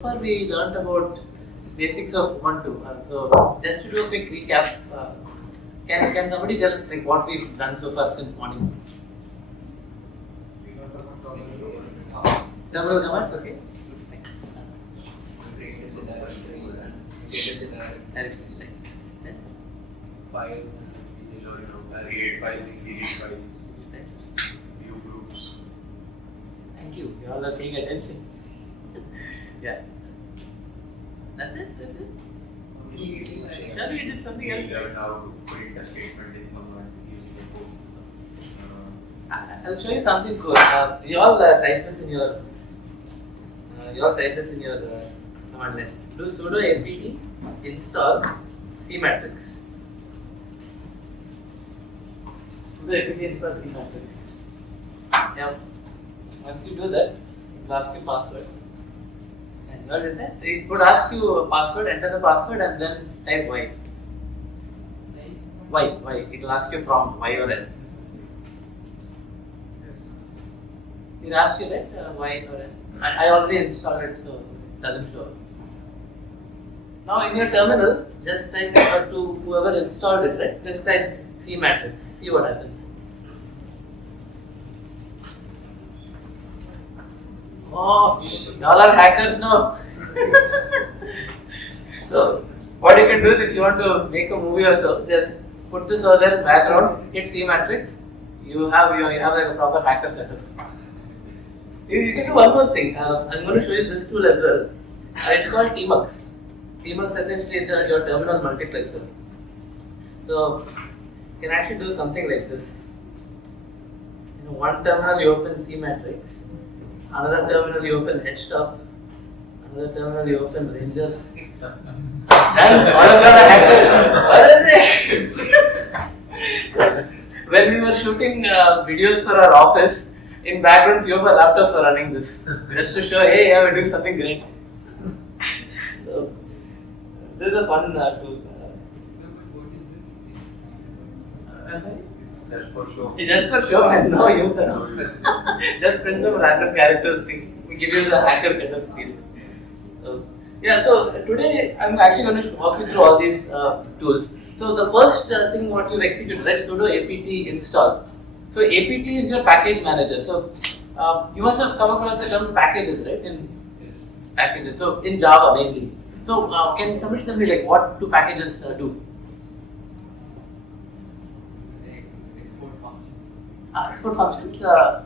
Far we learned about basics of Ubuntu. So just to do a quick recap, can somebody tell like what we've done so far since morning? We got about terminals. Terminal commands, okay. Created the directories and created the Directories, right. Then, files and Create files, next. view groups. Thank you. You all are paying attention. Yeah. That's it. Shall we do something We else? learned how to print a statement in commands using a code. I'll show you something cool. You all type this in your. Command line. Do sudo apt install cmatrix. Sudo apt install cmatrix. Yeah. Once you do that, it will ask you password. And you all did that. It would ask you a password. Enter the password and then type y. Y. It will ask you prompt y or n. It asks you right y or n. I already installed it, so it doesn't show. Now in your terminal, just type to whoever installed it, right? Just type cmatrix. See what happens. Oh, y'all are hackers now. So what you can do is if you want to make a movie or so, just put this over there background, hit cmatrix. You have like a proper hacker setup. You can do one more thing. I'm going to show you this tool as well. It's called tmux. Tmux essentially is your terminal multiplexer. So you can actually do something like this. One terminal you open cmatrix, another terminal you open htop, another terminal you open ranger. And all of the hackers. What are they? When we were shooting videos for our office, in background few of our laptops are running this, just to show, hey, yeah, we're doing something great. So, this is a fun tool. It's just for show. It's just for show and no use at all. Just print some random characters thing. We give you the hacker kind of feel. So today I'm actually going to walk you through all these tools. So the first thing what you execute, right, sudo apt install. So apt is your package manager. So you must have come across the term packages, right? yes. Packages. So in Java mainly. So can somebody tell me like what do packages do? Export functions to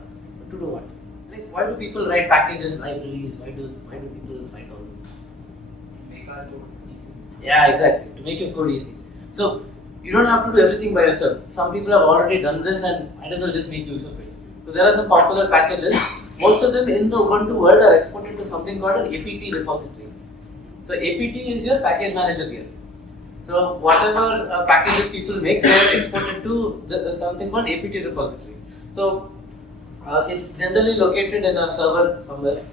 do what? Like why do people write packages, libraries? Why do people write all this? Make our code easy. Yeah, exactly. To make your code easy. So you don't have to do everything by yourself. Some people have already done this and might as well just make use of it. So there are some popular packages. Most of them in the Ubuntu world are exported to something called an apt repository. So apt is your package manager here. So whatever packages people make, they are exported to something called apt repository. So it's generally located in a server somewhere.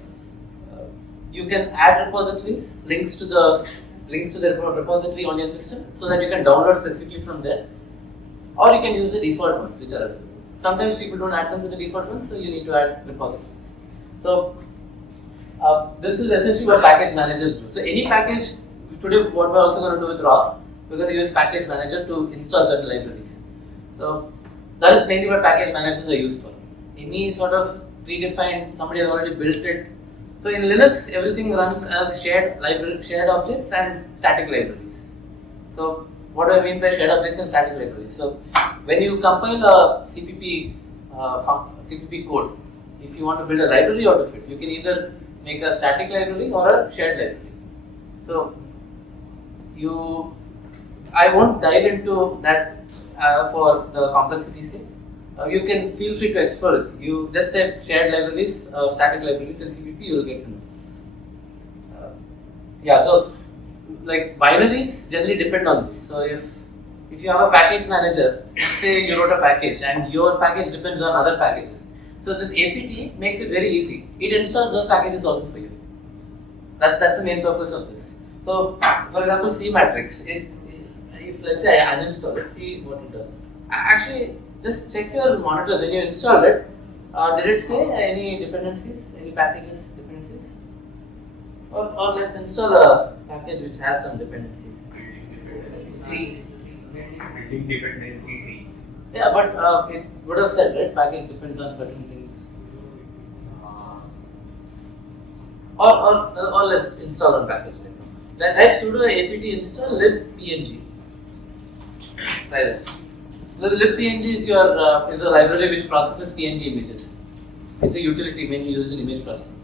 You can add repositories, links to the repository on your system, so that you can download specifically from there, or you can use the default ones which are available. Sometimes people don't add them to the default ones, so you need to add repositories. So this is essentially what package managers do. So any package, today what we're also going to do with ROS, we're going to use package manager to install certain libraries. So that is mainly what package managers are used for. Any sort of predefined, somebody has already built it. So in Linux, everything runs as shared objects and static libraries. So what do I mean by shared objects and static libraries? So when you compile a CPP code, if you want to build a library out of it, you can either make a static library or a shared library. So I won't dive into that for the complexity's sake. You can feel free to explore it. You just type shared libraries, static libraries in CPP, you will get to know. So like binaries generally depend on this. So if you have a package manager, say you wrote a package and your package depends on other packages. So this apt makes it very easy. It installs those packages also for you. That's the main purpose of this. So for example, cmatrix, if let's say I uninstall it, see what it does. Actually, just check your monitor when you install it. Did it say any dependencies, any packages dependencies? Or let's install a package which has some dependencies. Building dependency tree. Yeah, but it would have said, right, package depends on certain things. Or let's install one package right now. Type sudo apt install libpng. Try that. Libpng is is a library which processes PNG images. It's a utility when you use an image processing.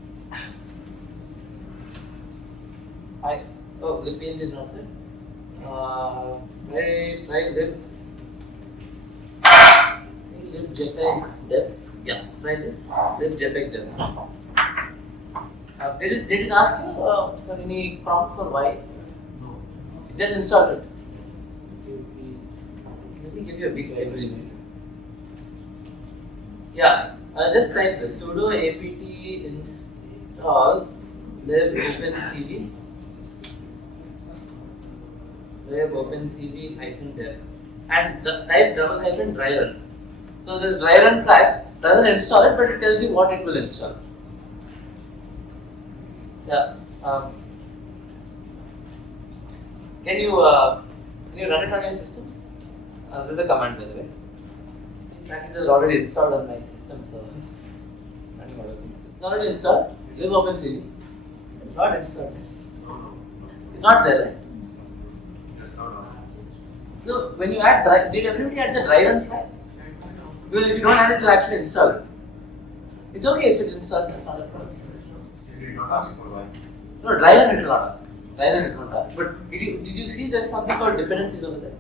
Libpng is not there. Try libjpeg dev. Yeah, try this. Libjpeg dev. Did it ask you for any prompt for why? No. Just install it. Let me give you a big library. Yeah, just type this sudo apt install libopencv-dev and type --dry run. So this dry run flag doesn't install it, but it tells you what it will install. Yeah. Can you run it on your system? This is a command, by the way. This package is already installed on my system, so running out of things. It's already installed. libopencv. It's not installed. No. It's not there, right? Just not on. So when you add dry, did everybody add the dry run flag? Because if you don't add it, it will actually install it. It's okay if it installs, that's not a problem. It did not ask for why. No, dry run it will not ask. Dry run it won't ask. But did you see there's something called dependencies over there?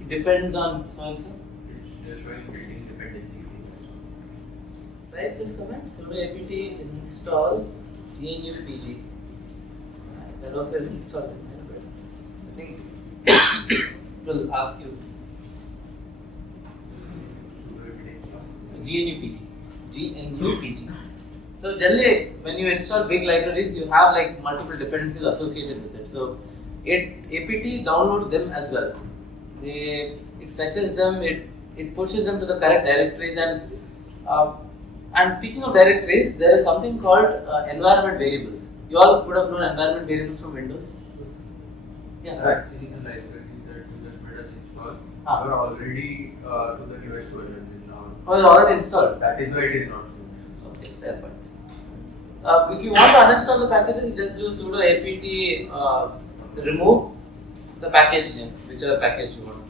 It depends on so and so. It's just showing building dependency. Write this command sudo apt install gnupg. That also is installed. I think it will ask you GNUPG. So generally, when you install big libraries, you have like multiple dependencies associated with it. So apt downloads them as well. It fetches them, it pushes them to the correct directories, and speaking of directories, there is something called environment variables. You all would have known environment variables from Windows. Yeah. Actually, the libraries that you just made us install were already to the newest version. Oh, it's already installed. That is why it is not shown. Okay, fair point. If you want to uninstall the packages, just do sudo apt remove the package name, whichever package you want.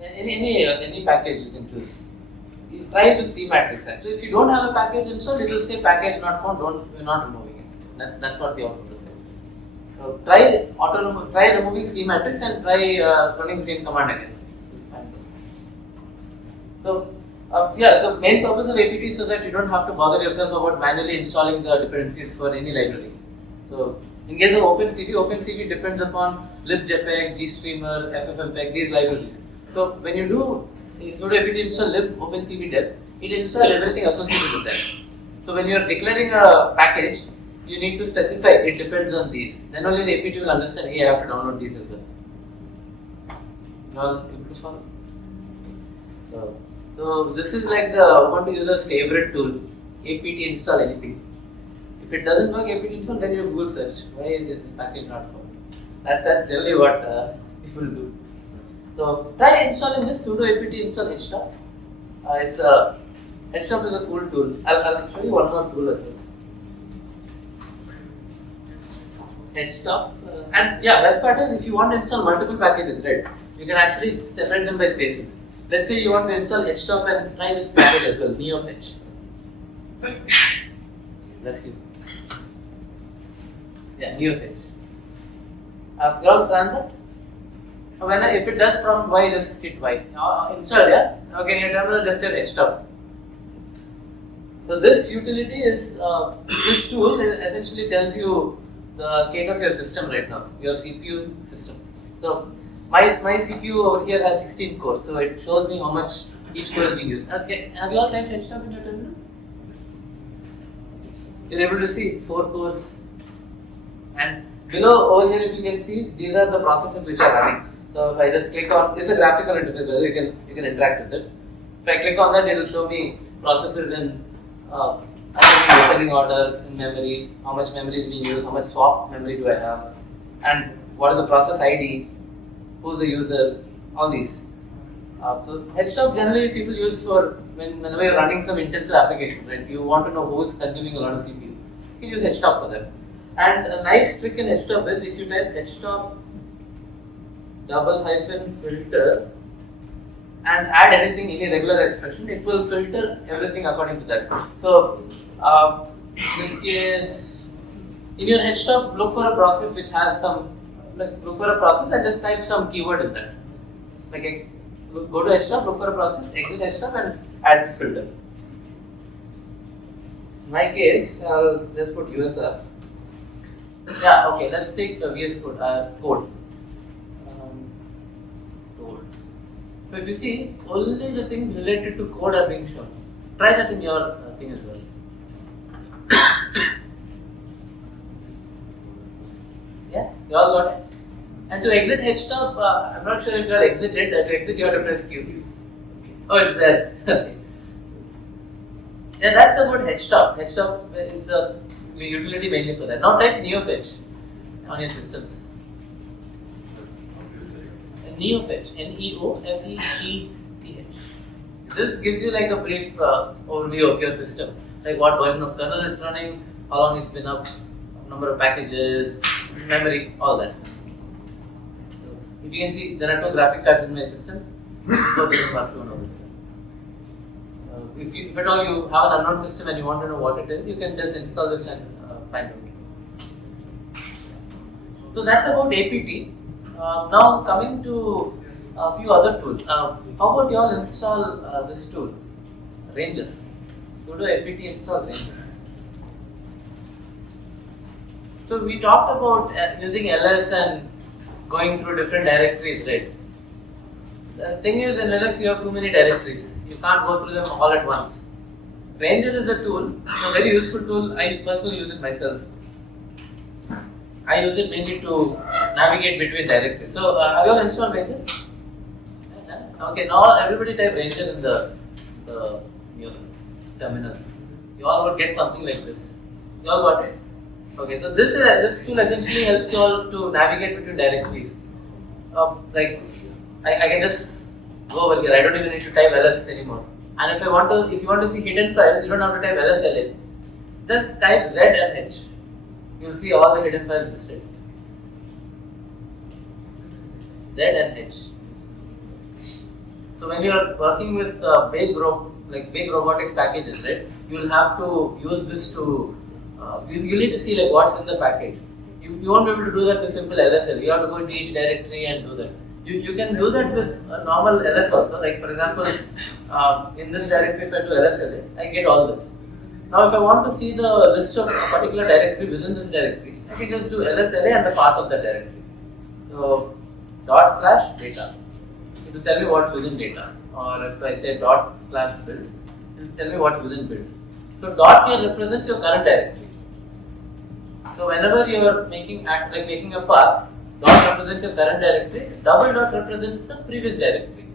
Any package you can choose. You try with cmatrix actually. If you don't have a package installed, it will say package not found. We're not removing it. That's what the output will say. So try removing cmatrix and try running the same command again. So so main purpose of apt is so that you don't have to bother yourself about manually installing the dependencies for any library. So in case of OpenCV depends upon libjpeg, gstreamer, ffmpeg, these libraries. So when you do sudo apt install libopencv-dev, it installs everything associated with that. So when you are declaring a package, you need to specify it depends on these. Then only the apt will understand, hey, I have to download these as well. You all able to follow? So this is like the Ubuntu user's favorite tool, apt install anything. If it doesn't work apt install, then you Google search, why is this package not found? That's generally what people do. So try installing this sudo apt install htop. Htop is a cool tool. I'll show you one more tool as well. Htop and yeah, best part is if you want to install multiple packages, right? You can actually separate them by spaces. Let's say you want to install htop and try this package as well, neofetch. Bless you. Yeah, neofetch. You all run that? If it does prompt y, just hit y. Install, yeah? Okay, in your terminal just hit htop. So this utility is, this tool essentially tells you the state of your system right now, your CPU system. So my CPU over here has 16 cores, so it shows me how much each core is being used. Okay, have you all typed htop in your terminal? You're able to see 4 cores, and below over here, if you can see, these are the processes which are running. So if I just click on, it's a graphical interface, so you can interact with it. If I click on that, it will show me processes in ascending order in memory, how much memory is being used, how much swap memory do I have, and what is the process ID, who's the user, all these. So HTOP generally people use for whenever you're running some intensive application, right? You want to know who's consuming a lot of CPU. You can use HTOP for that. And a nice trick in HTOP is if you type HTOP _filter and add anything, any regular expression, it will filter everything according to that. So in this case, in your HTOP, look for a process which has some, look for a process and just type some keyword in that. Go to HTOP, look for a process, exit HTOP and add this filter. In my case, I'll just put USR. Yeah, okay, let's take the VS Code. Code. So if you see, only the things related to code are being shown. Try that in your thing as well. Yeah, you all got it? And to exit HTOP, I'm not sure if you all exited. To exit, you have to press Q. Oh, it's there. Yeah, that's about HTOP. HTOP is a utility mainly for that. Now type NeoFetch on your systems. NeoFetch, NeoFetch. This gives you like a brief overview of your system, like what version of kernel it's running, how long it's been up, number of packages, memory, all that. So if you can see, there are two graphic cards in my system. Both of them are shown over here. If at all you have an unknown system and you want to know what it is, you can just install this and find out. So that's about APT. Now coming to a few other tools. How about you all install this tool, Ranger? Go to apt install Ranger. So we talked about using ls and going through different directories, right? The thing is, in Linux you have too many directories. You can't go through them all at once. Ranger is a tool, it's a very useful tool. I personally use it myself. I use it mainly to navigate between directories. So, have you all installed Ranger? Okay, now everybody type Ranger in the your terminal. You all would get something like this. You all got it? Okay, so this tool essentially helps you all to navigate between directories. Like I can just go over here. I don't even need to type ls anymore. And if you want to see hidden files, you don't have to type lsla. Just type z and h. You will see all the hidden files listed. Z and H. So when you are working with big robotics packages, right? You will have to use this to. You need to see like what's in the package. You won't be able to do that with simple LSL. You have to go into each directory and do that. You can do that with a normal ls also. Like for example, in this directory, if I do lsla, I get all this. Now, if I want to see the list of a particular directory within this directory, I can just do lsla and the path of that directory. So, /data. It will tell me what's within data. Or if I say /build, it will tell me what's within build. So, dot here represents your current directory. So, whenever you are making a path, dot represents your current directory, double dot represents the previous directory.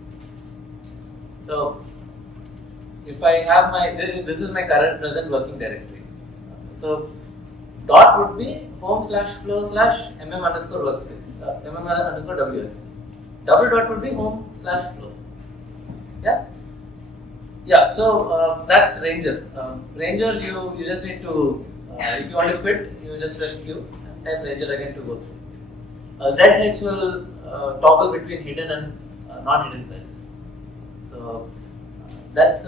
So, if I have this is my present working directory. So, dot would be home/flow/mm_workspace, mm_ws. Double dot would be home/flow. Yeah? Yeah, so that's Ranger. Ranger, you just need to, if you want to quit, you just press Q and type Ranger again to go through. ZH will toggle between hidden and non-hidden files. So, that's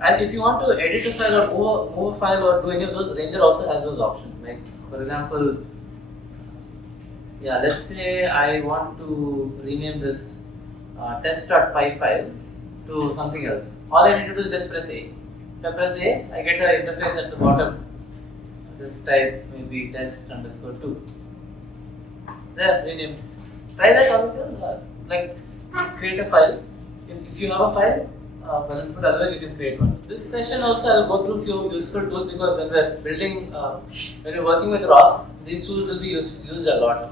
and if you want to edit a file or move a file or do any of those, Ranger also has those options. Like for example, yeah, let's say I want to rename this test.py file to something else. All I need to do is just press A. If I press A, I get an interface at the bottom. Just type maybe test_2. There, rename. Try that all of you. Like create a file. If you have a file, but otherwise you can create one. This session also I'll go through few useful tools because when we're building, when you're working with ROS, these tools will be used a lot.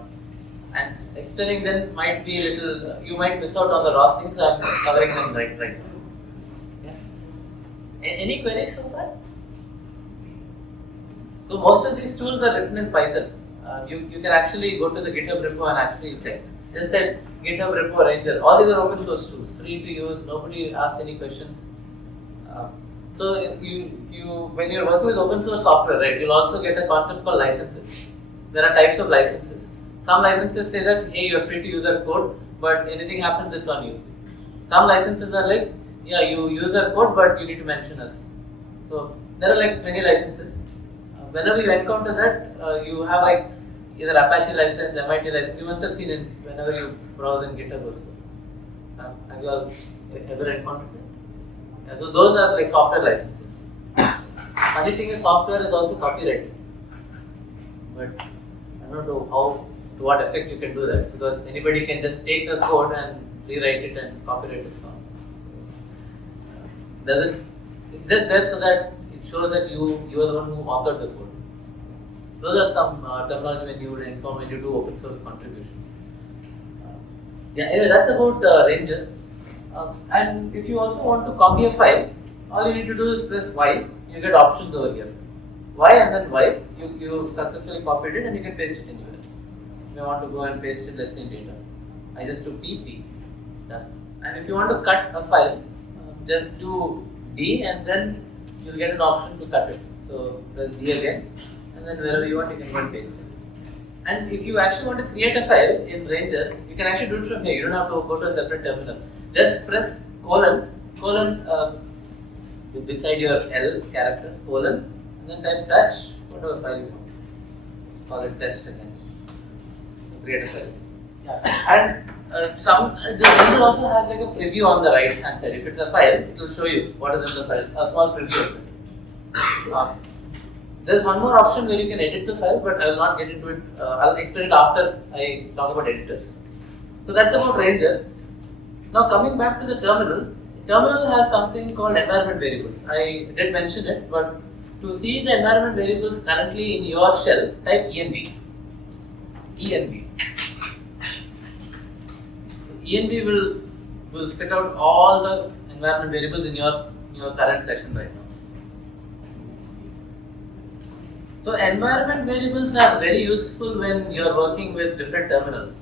And explaining them might be a little, you might miss out on the ROS things, so I'm covering them right now. Yeah. Any queries so far? So most of these tools are written in Python. You can actually go to the GitHub repo and actually check. Just type GitHub repo Ranger. All these are open source tools, free to use. Nobody asks any questions. So you when you're working with open source software, right, you'll also get a concept called licenses. There are types of licenses. Some licenses say that hey, you're free to use our code, but anything happens, it's on you. Some licenses are like, yeah, you use our code, but you need to mention us. So there are like many licenses. Whenever you encounter that, you have like either Apache license, MIT license. You must have seen it whenever you browse in GitHub also. Have you all ever encountered it? Yeah, so those are like software licenses. Funny thing is, software is also copyrighted, but I don't know to what effect you can do that, because anybody can just take the code and rewrite it and copyright it. It's just there so that it shows that you are the one who authored the code. Those are some terminology when you would encounter when you do open source contribution. Anyway, that's about Ranger. And if you also want to copy a file, all you need to do is press Y. You get options over here. Y and then Y. You successfully copied it and you can paste it anywhere. If you want to go and paste it, let's say in data, I just do PP. Done. And if you want to cut a file, just do D and then you'll get an option to cut it. So press D again, and then wherever you want, you can go and paste it. And if you actually want to create a file in Ranger, you can actually do it from here. You don't have to go to a separate terminal. Just press colon beside your L character, colon, and then type touch, whatever file you want. Call it test again. Create a file. Yeah. And the Ranger also has like a preview on the right hand side. If it's a file, it will show you what is in the file, a small preview of it. There's one more option where you can edit the file, but I will not get into it. I'll explain it after I talk about editors. So that's about Ranger. Now coming back to the terminal has something called environment variables. I did mention it, but to see the environment variables currently in your shell, type env. env. env will spit out all the environment variables in your current session right now. So environment variables are very useful when you are working with different terminals.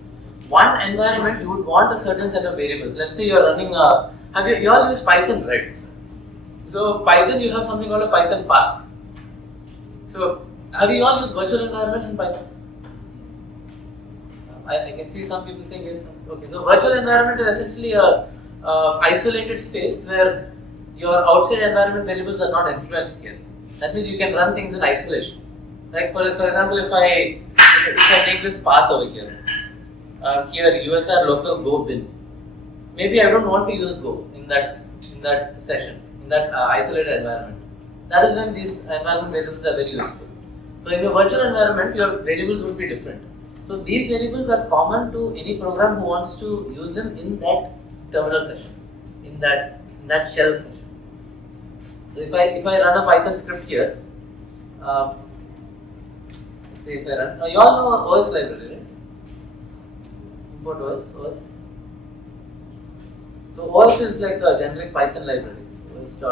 One environment, you would want a certain set of variables. Let's say you are running you all use Python, right? So Python, you have something called a Python path. So have you all used virtual environments in Python? I can see some people saying yes. Okay, so virtual environment is essentially a isolated space where your outside environment variables are not influenced here. That means you can run things in isolation. Like for example, if I take this path over here, here USR local go bin. Maybe I don't want to use Go in that session, in that isolated environment. That is when these environment variables are very useful. So in your virtual environment, your variables would be different. So these variables are common to any program who wants to use them in that terminal session, in that shell session. So if I run a Python script here, say if I run, you all know OS library, right? Import OS. So OS is like a generic Python library. So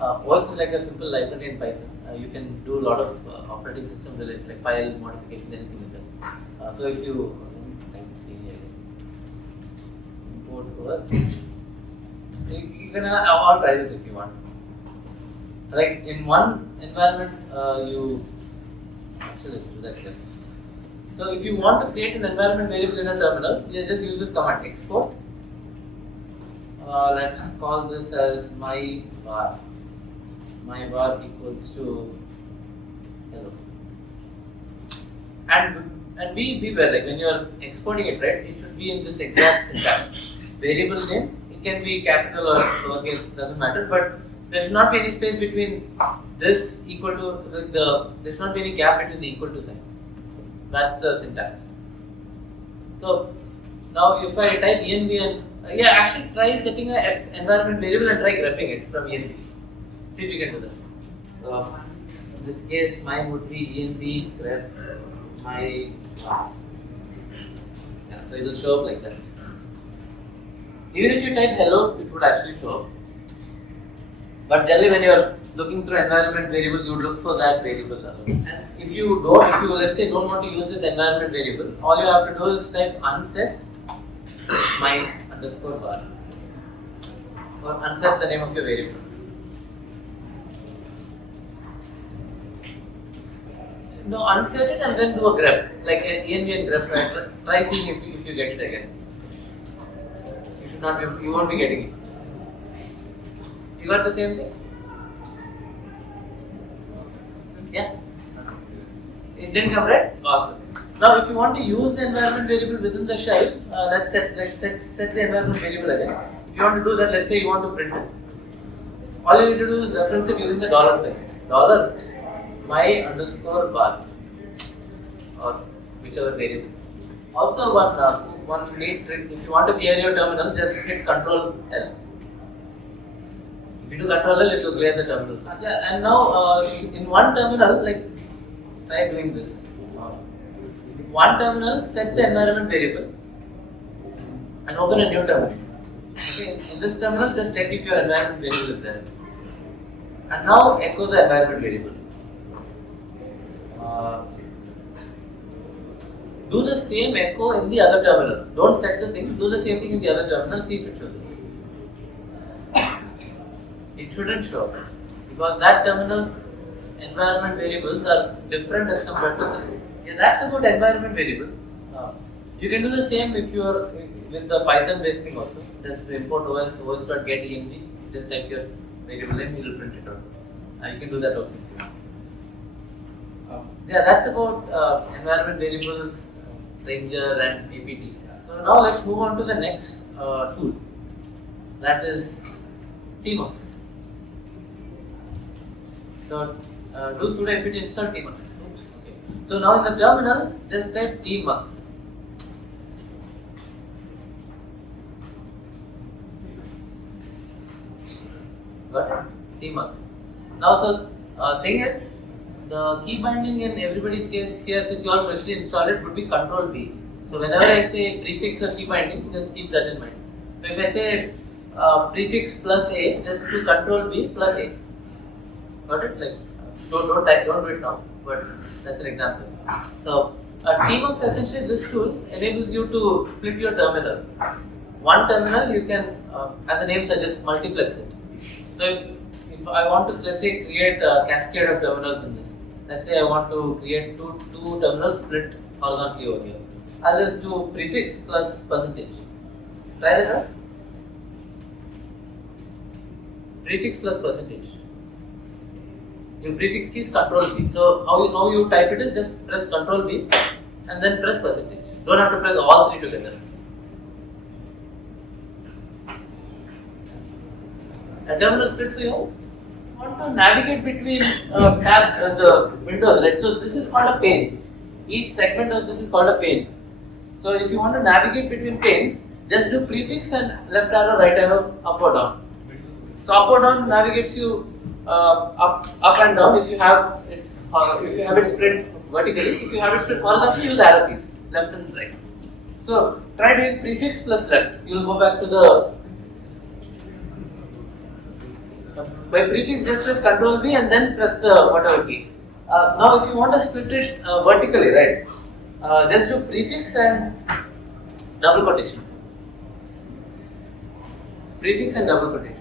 OS is like a simple library in Python. You can do a lot of operating system related, like file modification, anything like that. So if you import OS, you can all try this if you want. Like in one environment, let's do that here. So if you want to create an environment variable in a terminal, you just use this command export. Let's call this as my var. My var equals to hello. And be aware, like when you are exporting it, right? It should be in this exact syntax. Variable name. It can be capital or lowercase, doesn't matter. But there should not be any space between this equal to there should not be any gap between the equal to sign. That's the syntax. So now if I type env and actually try setting an environment variable and try grabbing it from env. See if you can do that. So in this case, mine would be env grab my var. So it will show up like that. Even if you type hello, it would actually show up. But generally, when you're looking through environment variables, you would look for that variable. And if you let's say don't want to use this environment variable, all you have to do is type unset my underscore bar or unset the name of your variable. No, unset it and then do a grep, like an env and grep. Try seeing if you get it again. You should not be, you won't be getting it. You got the same thing? Yeah? It didn't come right? Awesome. Now if you want to use the environment variable within the shell, let's set the environment variable again. If you want to do that, let's say you want to print it. All you need to do is reference it using the $sign. Dollar my underscore bar or whichever variable. Also one neat trick, if you want to clear your terminal, just hit Ctrl L. If you do Ctrl L, it will clear the terminal. Yeah, and now in one terminal, like try doing this. One terminal, set the environment variable and open a new terminal. Okay, in this terminal, just check if your environment variable is there. And now echo the environment variable. Do the same echo in the other terminal. Don't set the thing, do the same thing in the other terminal, see if it shows up. It shouldn't show up because that terminal's environment variables are different as compared to this. Yeah, that's about environment variables. You can do the same if you are with the Python based thing also. Just to import os.getEnv, just type your variable name, it will print it out. You can do that also. Yeah, that's about environment variables, Ranger and APT. So now let's move on to the next tool. That is tmux. So do sudo apt install tmux. Oops. Okay. So now in the terminal, just type tmux. Got it? Tmux. Now, so thing is, the key binding in everybody's case here, since you all freshly installed it, would be Control B. So whenever I say prefix or key binding, just keep that in mind. So if I say prefix plus A, just do Control B plus A. Got it? Like don't do it now, but that's an example. So tmux, essentially this tool enables you to split your terminal. One terminal you can, as the name suggests, multiplex it. So if I want to, let's say, create a cascade of terminals in this. Let's say I want to create two terminals split horizontally over here. I'll just do prefix plus percentage. Try that out. Prefix plus percentage. Your prefix key is Control B. So how you type it is just press Control B and then press percentage. Don't have to press all three together. A terminal split for you. Want to navigate between the windows, right? So this is called a pane. Each segment of this is called a pane. So if you want to navigate between panes, just do prefix and left arrow, right arrow, up or down. So up or down navigates you up and down. If you have it split vertically, if you have it split horizontally, use arrow keys, left and right. So try doing prefix plus left. You will go back to the. By prefix, just press Ctrl B and then press the whatever key. Now, if you want to split it vertically, right? Just do prefix and double quotation. Prefix and double quotation.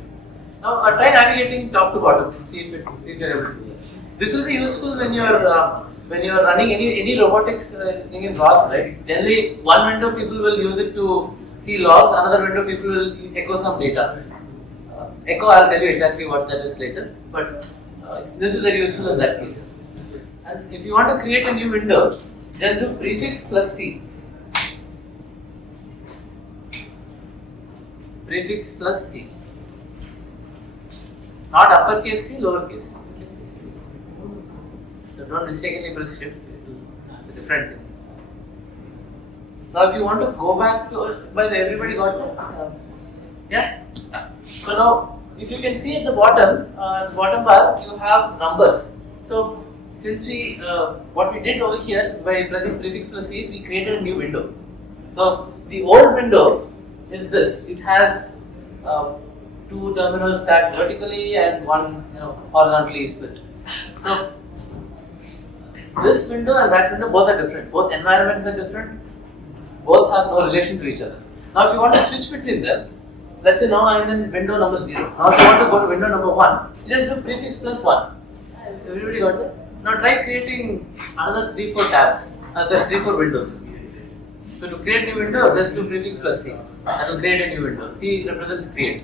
Now, try navigating top to bottom. See if you're able to do that. This will be useful when you're running any robotics thing in ROS, right? Generally, one window people will use it to see logs. Another window people will echo some data. Echo, I'll tell you exactly what that is later, but this is very useful in that case. And if you want to create a new window, just do prefix plus C. Prefix plus C. Not uppercase C, lowercase c. So don't mistakenly press shift. It's a different thing. Now if you want to go back to, by the way, everybody got it? Yeah? So now, if you can see at the bottom bar, you have numbers. So since what we did over here by pressing prefix plus C is we created a new window. So the old window is this. It has two terminals stacked vertically and one horizontally split. So this window and that window both are different. Both environments are different. Both have no relation to each other. Now if you want to switch between them, let's say now I am in window number 0. Now if you want to go to window number 1, you just do prefix plus 1. Everybody got that? Now try creating another 3-4 tabs, 3-4 windows. So to create new window, just do prefix plus C. That will create a new window. C represents create.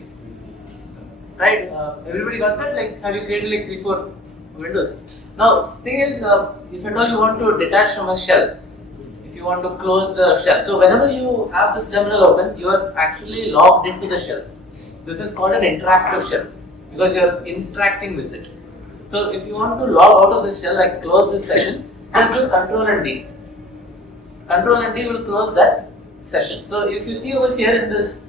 Right? Everybody got that? Like, have you created like 3-4 windows? Now, thing is, if at all you want to detach from a shell, if you want to close the shell, so whenever you have this terminal open, you are actually logged into the shell. This is called an interactive shell because you are interacting with it. So if you want to log out of this shell, like close this session, just do Control and D. Control and D will close that session. So if you see over here in this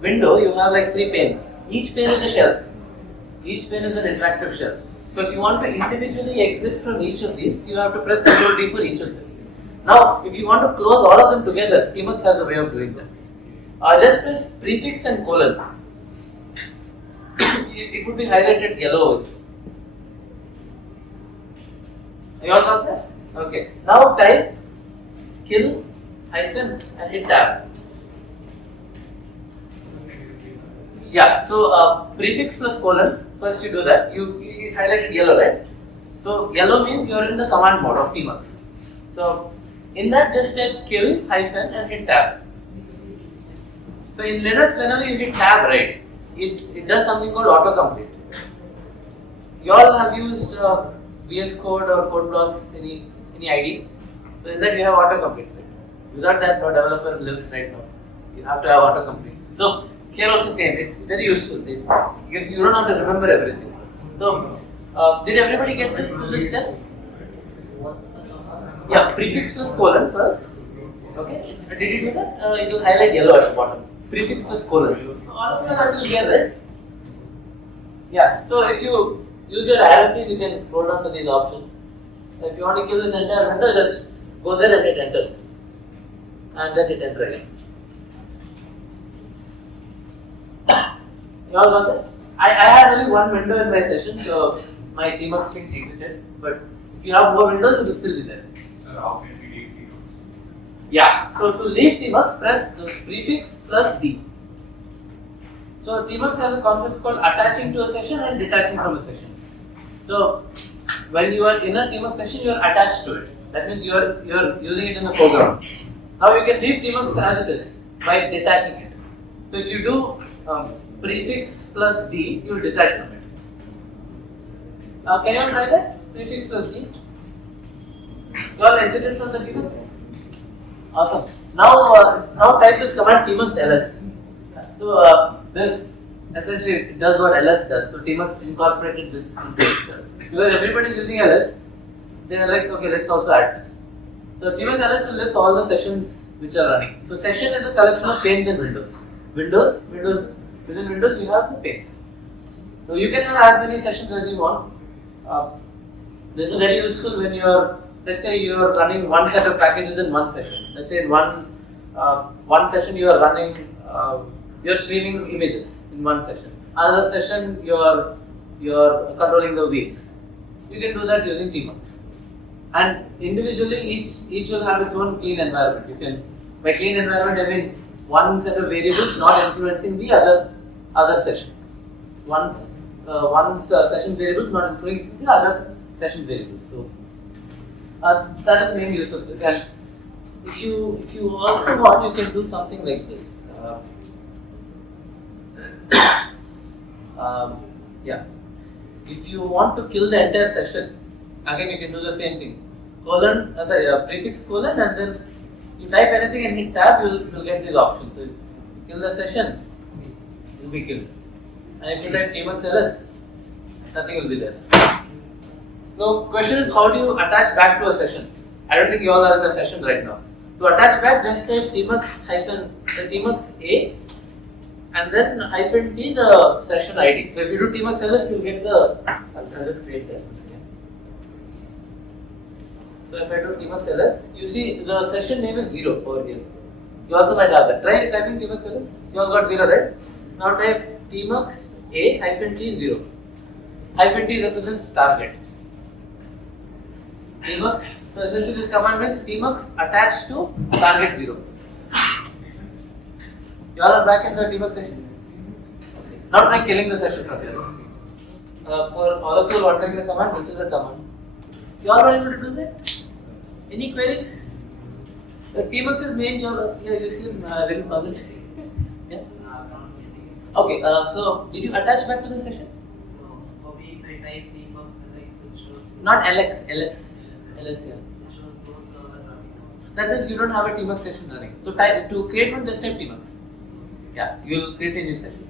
window, you have like 3 panes. Each pane is a shell. Each pane is an interactive shell. So if you want to individually exit from each of these, you have to press Control D for each of them. Now, if you want to close all of them together, Tmux has a way of doing that. Just press prefix and colon. It would be highlighted yellow. You all got that? Okay. Now type kill hyphen and hit tab. Yeah. So prefix plus colon. First you do that. You highlighted yellow, right? So yellow means you are in the command mode of Tmux. So in that just type kill hyphen and hit tab. So in Linux, whenever you hit tab, right, it does something called autocomplete. You all have used VS Code or code blocks, any ID. So in that you have autocomplete. Right? Without that, no developer lives right now. You have to have autocomplete. So here also same. It's very useful because you don't have to remember everything. So did everybody get this to this step? Yeah, prefix plus colon first. Okay. Did you do that? It will highlight yellow at the bottom. Prefix plus colon. All of you are until here, right? Yeah. So if you use your arrow keys, you can scroll down to these options. If you want to kill this entire window, just go there and hit enter. And then hit enter again. You all got that? I had only one window in my session, so my Tmux thing exited. But if you have more windows, it will still be there. How can we leave Tmux? Yeah. So to leave Tmux, press the prefix plus D. So Tmux has a concept called attaching to a session and detaching from a session. So when you are in a Tmux session, you are attached to it. That means you are using it in the foreground. Now you can leave Tmux as it is by detaching it. So if you do prefix plus D, you will detach from it. Can you all try that? Prefix plus D. You all exited from the Tmux? Awesome. Now type this command Tmux ls. So this essentially does what ls does. So Tmux incorporated this into it. Because everybody is using ls, they are like, okay, let's also add this. So Tmux ls will list all the sessions which are running. So session is a collection of panes and windows. Within Windows you have the panes. So you can have as many sessions as you want. This is very useful when you are, let's say you are running one set of packages in one session. Let's say in one session you are running, you are streaming images in one session. Another session you are controlling the wheels. You can do that using Tmux. And individually each will have its own clean environment. You can, by clean environment I mean one set of variables not influencing the other session. One session variables not influencing the other session variables. So that is the main use of this. And if you also want, you can do something like this. Yeah. If you want to kill the entire session, again you can do the same thing. Colon, prefix colon, and then you type anything and hit tab, you'll get these options. So if you kill the session, it will be killed. And if you type Tmux ls, nothing will be there. Now, question is, how do you attach back to a session? I don't think you all are in a session right now. To attach back, just type Tmux A and then hyphen T the session ID. So if you do Tmux ls, you'll get the. I'll just create that. So if I do Tmux ls, you see the session name is 0 over here. You also might have that. Try typing Tmux ls. You all got 0, right? Now type Tmux A hyphen T 0. Hyphen T represents target. Tmux, so essentially this command means tmux attached to target 0. You all are back in the debug session? Not like killing the session from here. For all of you wondering the command, this is the command. You all were able to do that? Any queries? Tmux's main job, yeah, you seem very puzzled. Yeah? Okay, so did you attach back to the session? No, for me, if I type Tmux and it shows. Not LX, LS. LS, yeah. It shows no server running. That means you don't have a Tmux session running. So to create one, just type Tmux. Yeah, you will create a new session.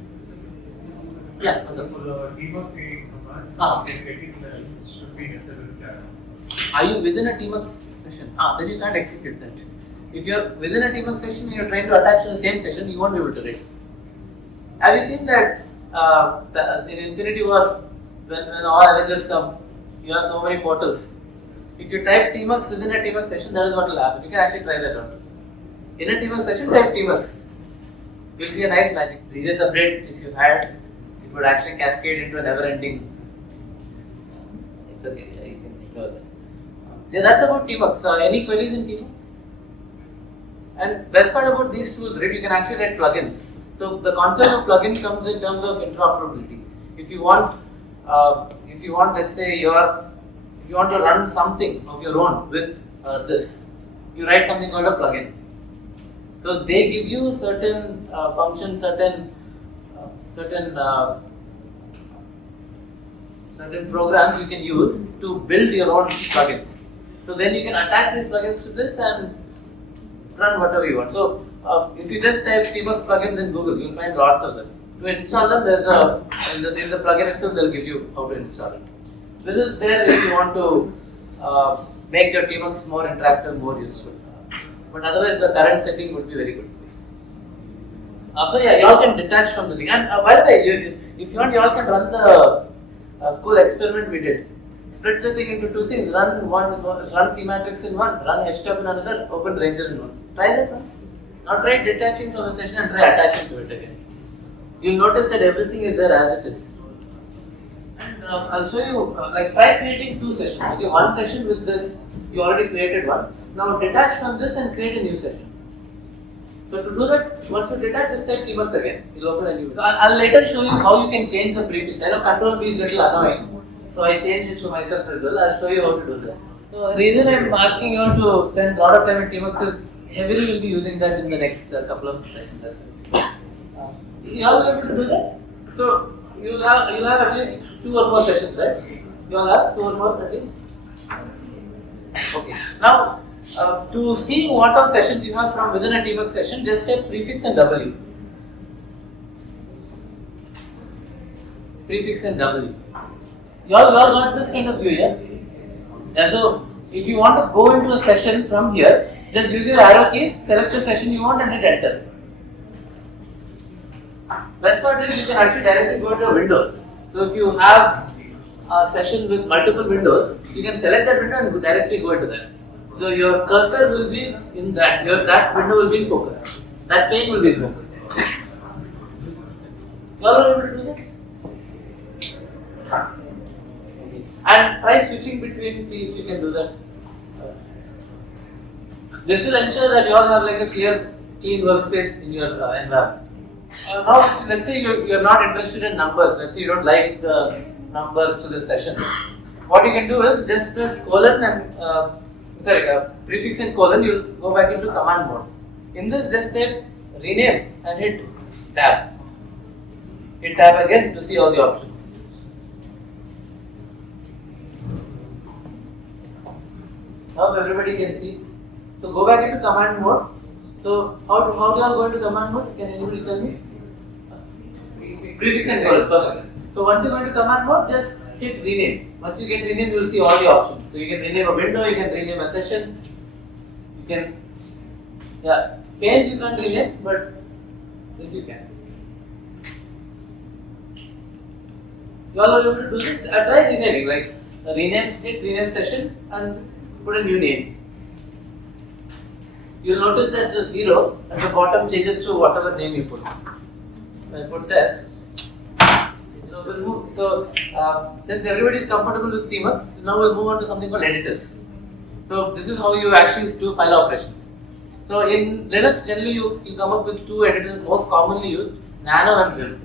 Yeah, So for the debug creating command, getting sessions should be disabled tab. Are you within a Tmux session? Then you can't execute that. If you're within a Tmux session and you're trying to attach to the same session, you won't be able to read. Have you seen that in Infinity War, when all Avengers come, you have so many portals. If you type Tmux within a Tmux session, that is what will happen. You can actually try that out. In a Tmux session, type Tmux. You'll see a nice magic. Previous update, if you had, it would actually cascade into a never-ending. It's okay, you can ignore that. Yeah, that's about Tmux. Any queries in Tmux? And best part about these tools, right? You can actually write plugins. So the concept of plugin comes in terms of interoperability. If you want, let's say, if you want to run something of your own with this, you write something called a plugin. So they give you certain functions, certain programs you can use to build your own plugins. So then you can attach these plugins to this and run whatever you want. So if you just type Tmux plugins in Google, you'll find lots of them. To install them, there's in the plugin itself they'll give you how to install it. This is there if you want to make your Tmux more interactive, more useful. But otherwise, the current setting would be very good. So yeah, you all can detach from the thing. And by the way, if you want, you all can run the cool experiment we did. Split the thing into two things. Run C-matrix in one, run HTOP in another, open Ranger in one. Try that once. Now try detaching from the session and try attaching to it again. You'll notice that everything is there as it is. And I'll show you, try creating two sessions. Okay, one session with this, you already created one. Now detach from this and create a new session. So to do that, once you detach, just type Tmux again. You'll open a new. So I'll later show you how you can change the prefix. I know Control B is a little annoying, so I changed it to myself as well. I'll show you how to do that. So the reason I'm asking you all to spend a lot of time in Tmux is heavily will be using that in the next couple of sessions as well. You all be able to do that? So you'll have at least 2 or more sessions, right? You all have 2 or more at least? Okay. Now, to see what all sessions you have from within a Tmux session, just type prefix and W. Prefix and W. You all got this kind of view, yeah? Yeah, so if you want to go into a session from here, just use your arrow keys, select the session you want and hit enter. Best part is you can actually directly go to a window. So if you have a session with multiple windows, you can select that window and directly go into that. So your cursor will be in that, that window will be in focus. That pane will be in focus. You all are able to do that? And try switching between, see if you can do that. This will ensure that you all have like a clean workspace in your environment. Now, let's say you're not interested in numbers. Let's say you don't like the numbers to this session. What you can do is just press colon and prefix and colon. You'll go back into command mode. In this, just type rename and hit tab. Hit tab again to see all the options. Now everybody can see. So go back into command mode. So how do you all go into command mode? Can anybody tell me? Prefix and colon, perfect. So once you go into command mode, just hit rename. Once you get rename, you will see all the options. So you can rename a window, you can rename a session, you can, panes you can't rename, but this you can. You all are able to do this. Try renaming, hit rename session and put a new name. You'll notice that the 0 at the bottom changes to whatever name you put. When I put test, So we'll move. So since everybody is comfortable with Tmux, now we'll move on to something called editors. So this is how you actually do file operations. So in Linux, generally you come up with two editors most commonly used, Nano and Vim.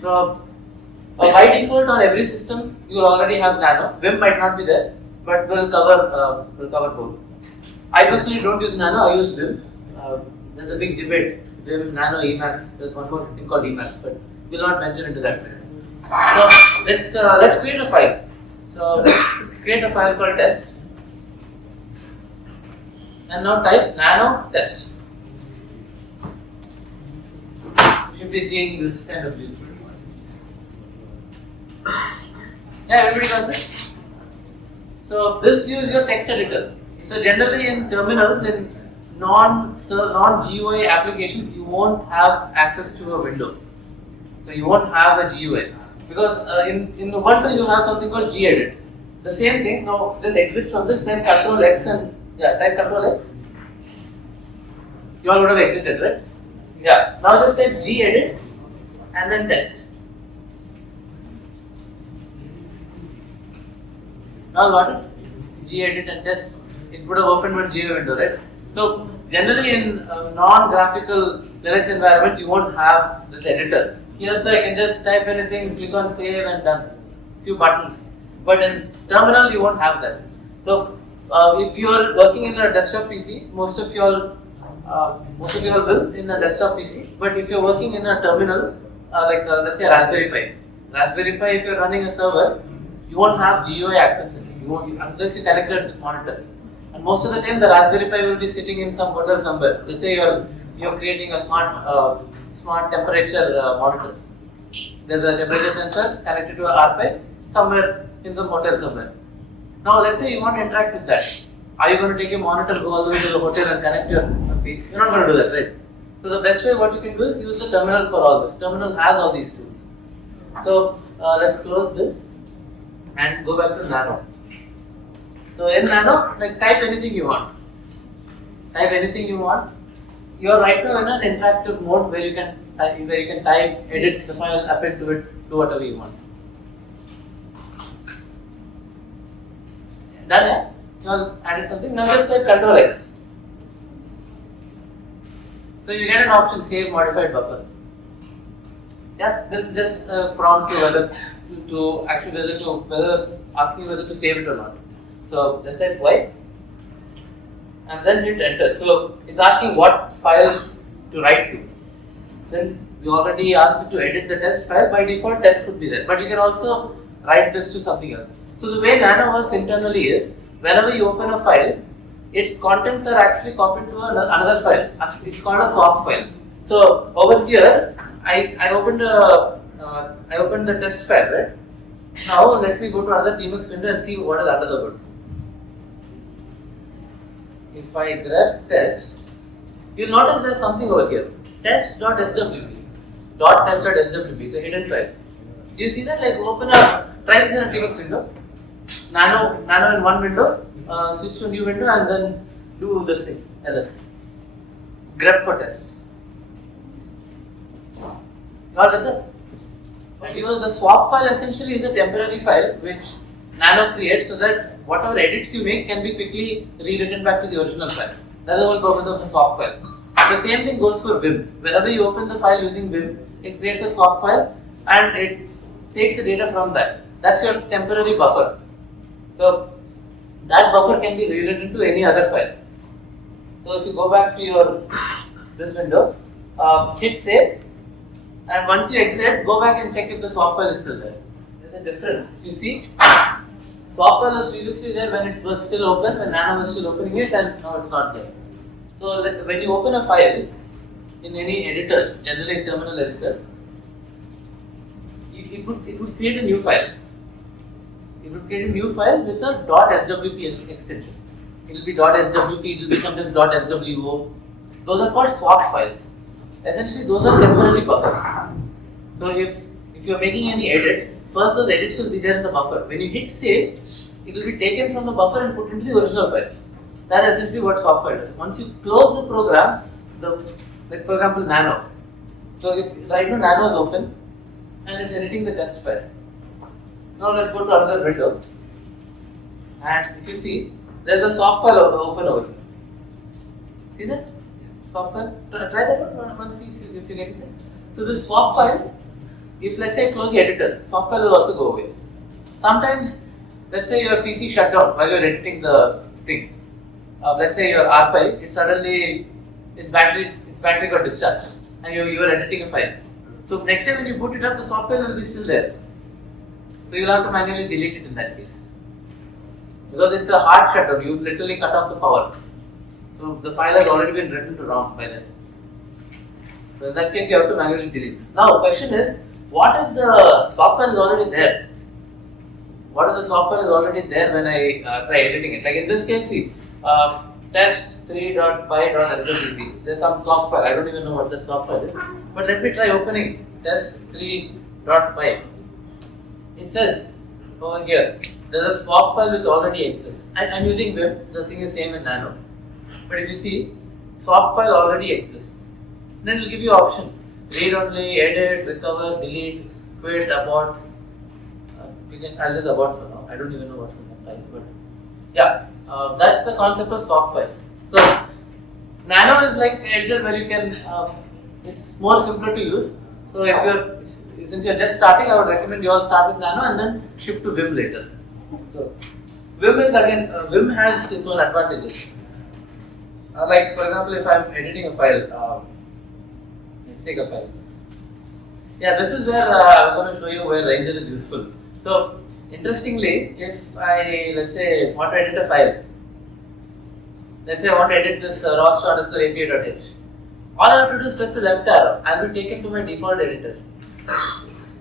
So by default on every system you will already have Nano. Vim might not be there, but we'll cover both. I personally don't use Nano, I use Vim. There's a big debate, Vim, Nano, Emacs. There's one more thing called Emacs, but we'll not venture into that. So let's create a file. So create a file called test, and now type nano test. You should be seeing this kind of view. Yeah, everybody got this? So this view is your text editor. So generally in terminals, in non-GUI applications, you won't have access to a window. So you won't have a GUI. Because in Ubuntu you have something called gedit. The same thing, now just exit from this, type Ctrl X and type Ctrl X. You all would have exited, right? Yeah. Now just type gedit and then test. Now got it? Gedit and test. It would have opened one GUI window, right? So generally in non-graphical Linux environments you won't have this editor. Here, so I can just type anything, click on save and done. Few buttons. But in terminal, you won't have that. So, if you are working in a desktop PC, most of you all will in a desktop PC. But if you are working in a terminal, let's say a Raspberry Pi. Raspberry Pi, if you are running a server, you won't have GUI access unless you connect a monitor. And most of the time, the Raspberry Pi will be sitting in some hotel somewhere. Let's say you're creating a smart temperature monitor. There's a temperature sensor connected to a RPi somewhere in some hotel somewhere. Now let's say you want to interact with that. Are you going to take your monitor, go all the way to the hotel and connect your PC? You're not going to do that, right? So the best way what you can do is use the terminal for all this. Terminal has all these tools. So let's close this and go back to Nano. So in Nano, type anything you want. Type anything you want. You are right now in an interactive mode where you can type, edit the file, append to it, do whatever you want. Done, yeah? You all added something. Now just type Ctrl X. So you get an option, save modified buffer. Yeah, this is just a prompt to whether asking whether to save it or not. So just type Y and then hit enter. So it's asking what file to write to. Since we already asked it to edit the test file, by default test would be there. But you can also write this to something else. So the way Nano works internally is, whenever you open a file, its contents are actually copied to another file. It's called a swap file. So over here, I opened the test file, right? Now let me go to another Tmux window and see what is under the hood. If I grab test, you'll notice there's something over here. Test.swp. .test.swp. It's a hidden file. Do you see that? Try this in a Tmux window. Nano in one window, switch to a new window and then do this thing, ls. Grep for test. You all did that? Because the swap file essentially is a temporary file which Nano creates so that whatever edits you make can be quickly rewritten back to the original file. That's the whole purpose of the swap file. The same thing goes for Vim. Whenever you open the file using Vim, it creates a swap file and it takes the data from that. That's your temporary buffer. So that buffer can be rewritten to any other file. So if you go back to this window, hit save, and once you exit, go back and check if the swap file is still there. There's a difference. You see, swap file was previously there when it was still open, when Nano was still opening it, and now it's not there. So when you open a file in any editor, generally in terminal editors, it would create a new file. It would create a new file with a .swp extension. It will be .swp, it will be sometimes .swo. Those are called swap files. Essentially, those are temporary buffers. So if you are making any edits, first those edits will be there in the buffer. When you hit save, it will be taken from the buffer and put into the original file. That is essentially what swap file does. Once you close the program, like for example Nano. So if right now Nano is open, and it's editing the test file. Now let's go to another window, and if you see, there's a swap file open over here. See that? Swap file? Try that one, see if you get it. So this swap file, if let's say close the editor, swap file will also go away. Sometimes, let's say your PC shut down while you're editing the thing. Let's say your RPi, it suddenly its battery got discharged, and you are editing a file. So next time when you boot it up, the swap file will be still there. So you'll have to manually delete it in that case. Because it's a hard shutdown, you literally cut off the power. So the file has already been written to ROM by then. So in that case, you have to manually delete. Now, question is, what if the swap file is already there? What if the swap file is already there when I try editing it? Like in this case, see, test3.py.lwp. There's some swap file. I don't even know what the swap file is. But let me try opening test3.py. It says over here, there's a swap file which already exists. I'm using Vim. The thing is same in Nano. But if you see, swap file already exists. Then it will give you options: read only, edit, recover, delete, quit, abort. I'll just abort for now. I don't even know what's in that file, but yeah, that's the concept of swap files. So Nano is like an editor where you can. It's more simpler to use. So since you're just starting, I would recommend you all start with Nano and then shift to Vim later. So Vim is again, Vim has its own advantages. Like for example, if I'm editing a file, let's take a file. Yeah, this is where I was going to show you where Ranger is useful. So interestingly, if I let's say want to edit a file, let's say I want to edit this ROS_API.h. All I have to do is press the left arrow. I'll be taken to my default editor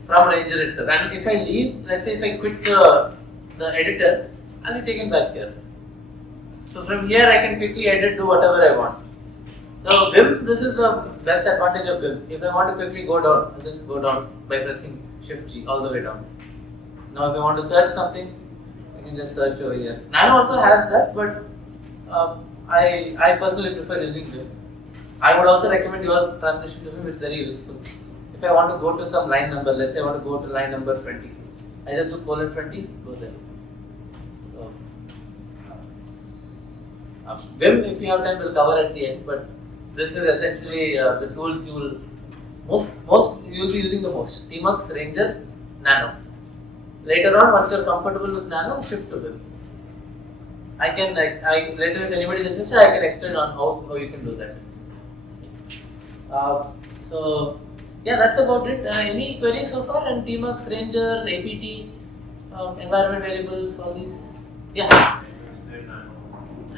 from Ranger itself. And if I leave, let's say if I quit the editor, I'll be taken back here. So from here I can quickly edit, do whatever I want. Now Vim, this is the best advantage of Vim. If I want to quickly go down, I'll just go down by pressing Shift G all the way down. Now if I want to search something, I can just search over here. Nano also has that, but I personally prefer using Vim. I would also recommend you all transition to Vim, it's very useful. If I want to go to some line number, let's say I want to go to line number 20, I just do :20, go there. So, Vim, if you have time, we'll cover at the end, but this is essentially the tools you'll be using the most. Tmux, Ranger, Nano. Later on, once you're comfortable with Nano, shift to Vim. Later if anybody is interested, I can explain on how you can do that. So yeah, that's about it. Any queries so far? And Tmux, Ranger, APT, environment variables, all these. Yeah.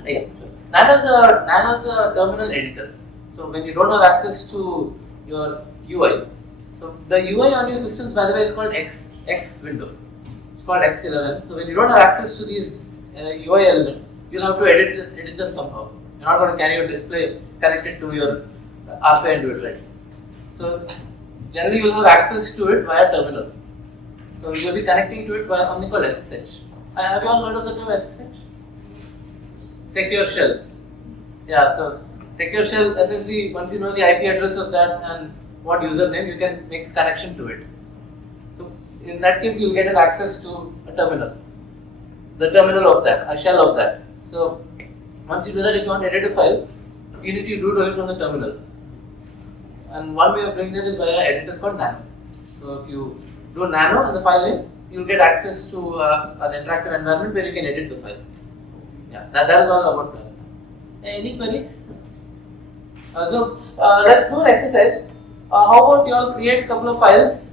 Yeah. Nano's a terminal editor. So when you don't have access to your UI, so the UI on your systems, by the way, is called X window. It's called X11. So when you don't have access to these UI elements, you'll have to edit them somehow. You're not going to carry your display connected to your RPi and do it right. So generally you'll have access to it via terminal. So you'll be connecting to it via something called SSH. Have you all heard of the term SSH? Secure shell. Yeah, so secure shell, essentially once you know the IP address of that and what username, you can make a connection to it. So in that case you'll get an access to a terminal. The terminal of that, a shell of that. So once you do that, if you want to edit a file, you need to do it only from the terminal. And one way of doing that is via editor called Nano. So if you do Nano in the file name, you'll get access to an interactive environment where you can edit the file. Yeah, that is all about Nano. Any queries? Let's do an exercise. How about you all create a couple of files,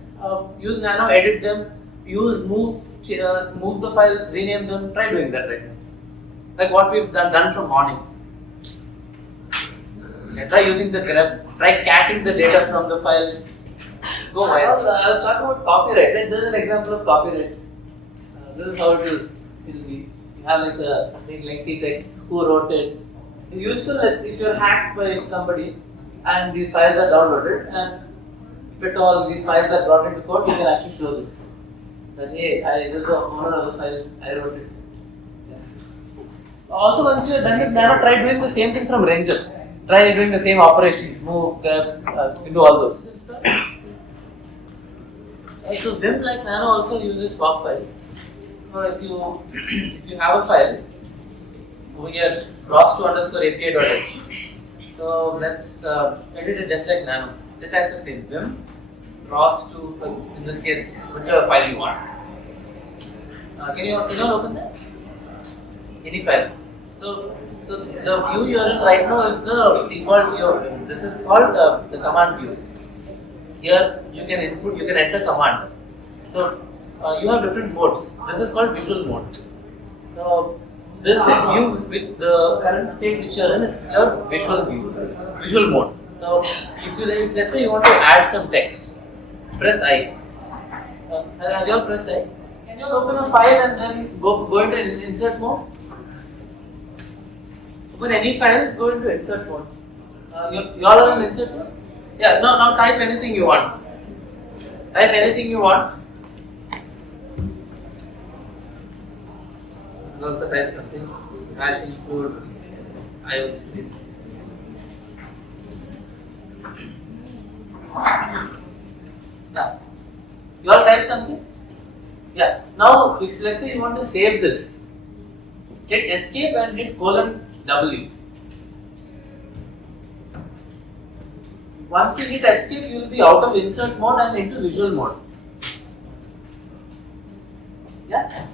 use Nano, edit them, use move the file, rename them. Try doing that right now. Like what we've done from morning. Yeah, try using the grep, try catting the data from the file. Go viral. I was talking about copyright, right? This is an example of copyright. This is how it will be. You have like a big lengthy text, who wrote it. It's useful if you're hacked by somebody and these files are downloaded, and if at all these files are brought into court, you can actually show this. That hey, this is the owner of the file, I wrote it. Yes. Also, once you're done with Nano, try doing the same thing from Ranger. Try doing the same operations, move, grab, do all those. So Vim like Nano also uses swap files. So if you have a file over here ROS2_API.h. So let's edit it just like Nano. Syntax is same. Vim ROS2 in this case whichever file you want. Can you all open that? Any file. So the view you are in right now is the default view of Vim. This is called the command view. Here you can enter commands. So you have different modes. This is called visual mode. So this view with the current state which you are in is your visual mode. So if let's say you want to add some text, press I. Have you all pressed I? Can you all open a file and then go into insert mode? Open any file, go into insert mode. You all are in insert mode? Yeah, now type anything you want. Type anything you want. Also type something. Hash input iOS. Now, you all type something? Yeah. Now, if let's say you want to save this, hit escape and hit :W. Once you hit escape, you will be out of insert mode and into visual mode. Yeah?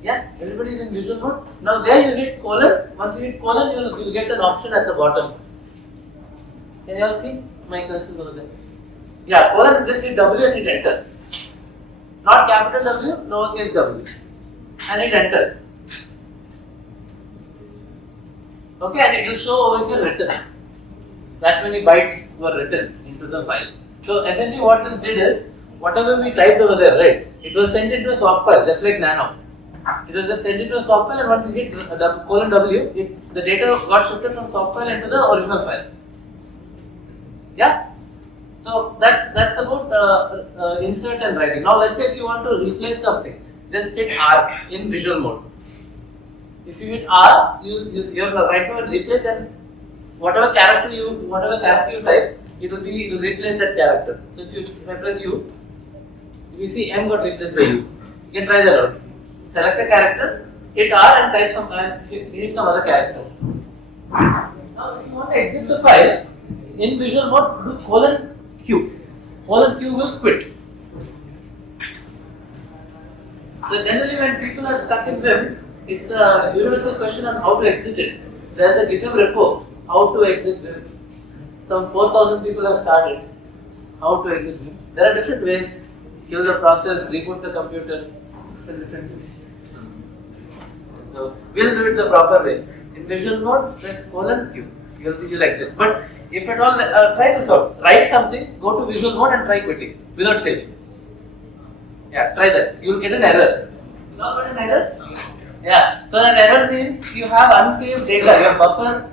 Yeah? Everybody is in visual mode. Now there you hit :. Once you hit :, you'll get an option at the bottom. Can you all see? My cursor is over there. Yeah, : just hit W and hit enter. Not capital W, lowercase w. And hit enter. Okay, and it will show over here written. That many bytes were written into the file. So essentially what this did is, whatever we typed over there, right, it was sent into a swap file, just like Nano. It was just sent into a swap file, and once you hit :W, the data got shifted from swap file into the original file. Yeah? So that's about insert and writing. Now let's say if you want to replace something, just hit R in visual mode. If you hit R, you're right now replace, and whatever character you type, it will replace that character. So if I press U, you see M got replaced by U. You can try that out. Select a character, hit R and type hit some other character. Now if you want to exit the file in visual mode, do :Q. :Q will quit. So generally when people are stuck in Vim, it's a universal question on how to exit it. There is a GitHub repo, how to exit Vim. Some 4,000 people have started how to exit Vim. There are different ways: kill the process, reboot the computer, different ways. So we'll do it the proper way. In visual mode, press :Q. You'll exit. But if at all, try this out. Write something, go to visual mode and try quitting without saving. Yeah, try that. You'll get an error. You all got an error? Yeah. So that error means you have unsaved data. Your buffer.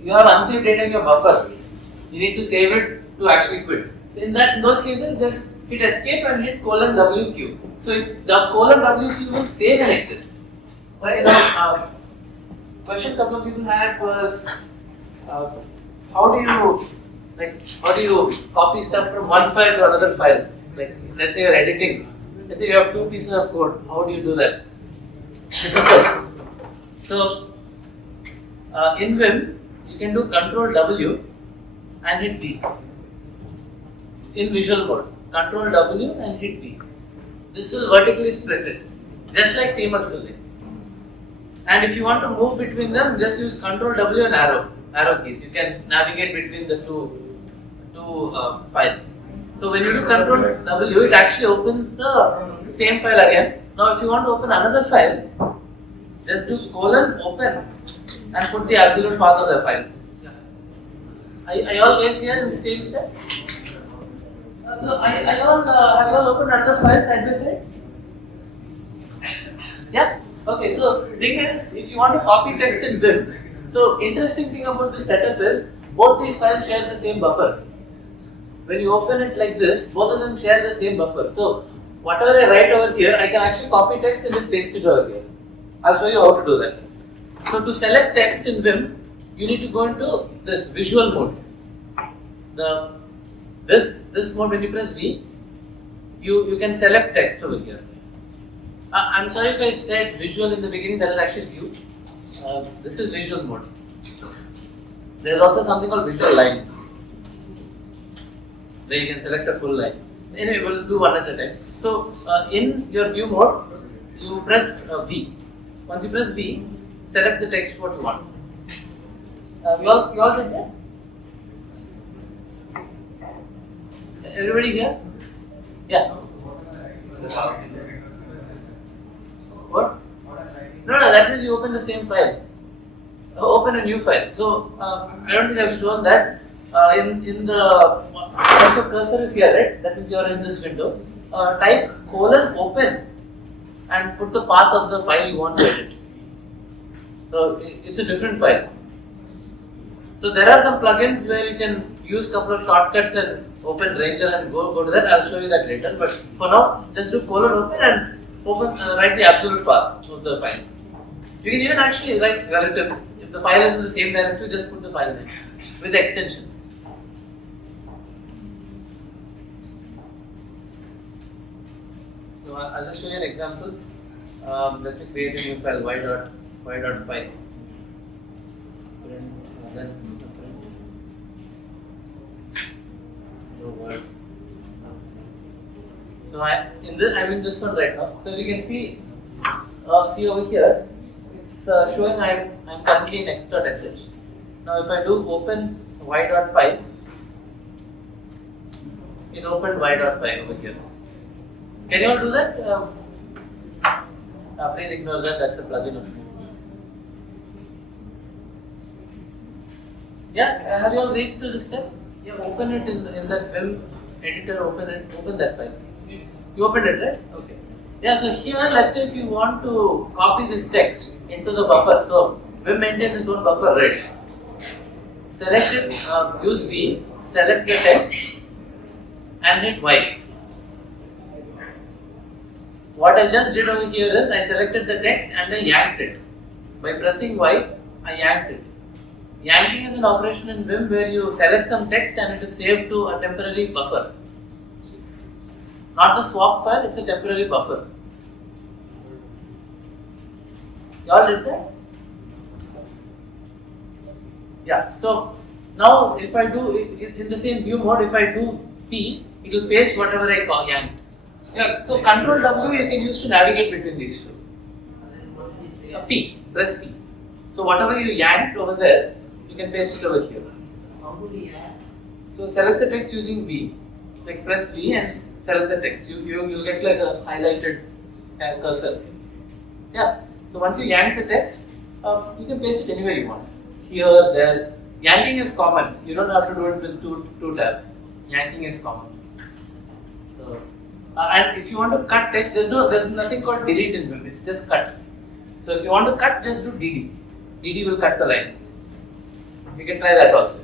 You have unsaved data in your buffer. You need to save it to actually quit. In those cases, just hit escape and hit :WQ. So the :WQ will save and exit. Right now, question a couple of people had was, how do you copy stuff from one file to another file? Like, let's say you're editing. Let's say you have 2 pieces of code. How do you do that? So, in Vim, you can do Ctrl+W and hit V. In visual mode, Ctrl+W and hit V. This will vertically split it, just like Tmux will. And if you want to move between them, just use Ctrl+W and arrow keys. You can navigate between the two files. So when you do Ctrl+W, it actually opens the same file again. Now if you want to open another file, just do :open and put the absolute path of the file. Are you all guys here in the same step? So have you all opened another file side by side? Yeah? Okay, so thing is, if you want to copy text in Vim, so interesting thing about this setup is, both these files share the same buffer. When you open it like this, both of them share the same buffer. So whatever I write over here, I can actually copy text and just paste it over here. I'll show you how to do that. So to select text in Vim, you need to go into this visual mode. This mode, when you press V, you can select text over here. I'm sorry if I said visual in the beginning, that is actually view. This is visual mode. There is also something called visual line, where you can select a full line. Anyway, we'll do one at a time. So, in your view mode, you press V. Once you press V, select the text what you want. You all did that? Everybody here? Yeah. What? No, that means you open the same file. Open a new file. So, I don't think I've shown that. In the once your cursor is here, right? That means you are in this window. Type :open and put the path of the file you want to edit. So it's a different file. So there are some plugins where you can use couple of shortcuts and open Ranger and go to that. I'll show you that later. But for now, just do :open and write the absolute path of the file. You can even actually write relative. If the file is in the same directory, just put the file name with the extension. So I'll just show you an example. Let me create a new file y.py. So I'm in this one right now. So you can see over here, it's showing I'm currently in x.sh. Now if I do open y.py, it opened y.py over here. Can you all do that? Please ignore that, that's the plugin only. Yeah, have you all reached to this step? Yeah, open it in that Vim editor, open that file. You opened it, right? Okay. Yeah, so here, let's say if you want to copy this text into the buffer, so Vim maintains its own buffer, right? Select it, use V, select the text, and hit Y. What I just did over here is I selected the text and I yanked it. By pressing Y, I yanked it. Yanking is an operation in Vim where you select some text and it is saved to a temporary buffer. Not the swap file, it's a temporary buffer. You all did that? Yeah, so now if I do, in the same view mode, if I do P, it will paste whatever I yanked. Yeah, so Control W you can use to navigate between these two. P, press P. So whatever you yanked over there, you can paste it over here. How do we add? So select the text using V. Like press V and select the text. You get like a highlighted cursor. Yeah. So once you yank the text, you can paste it anywhere you want. Here, there. Yanking is common. You don't have to do it with two tabs. Yanking is common. So, and if you want to cut text, there's nothing called delete in Vim. It's just cut. So if you want to cut, just do DD. DD will cut the line. You can try that also.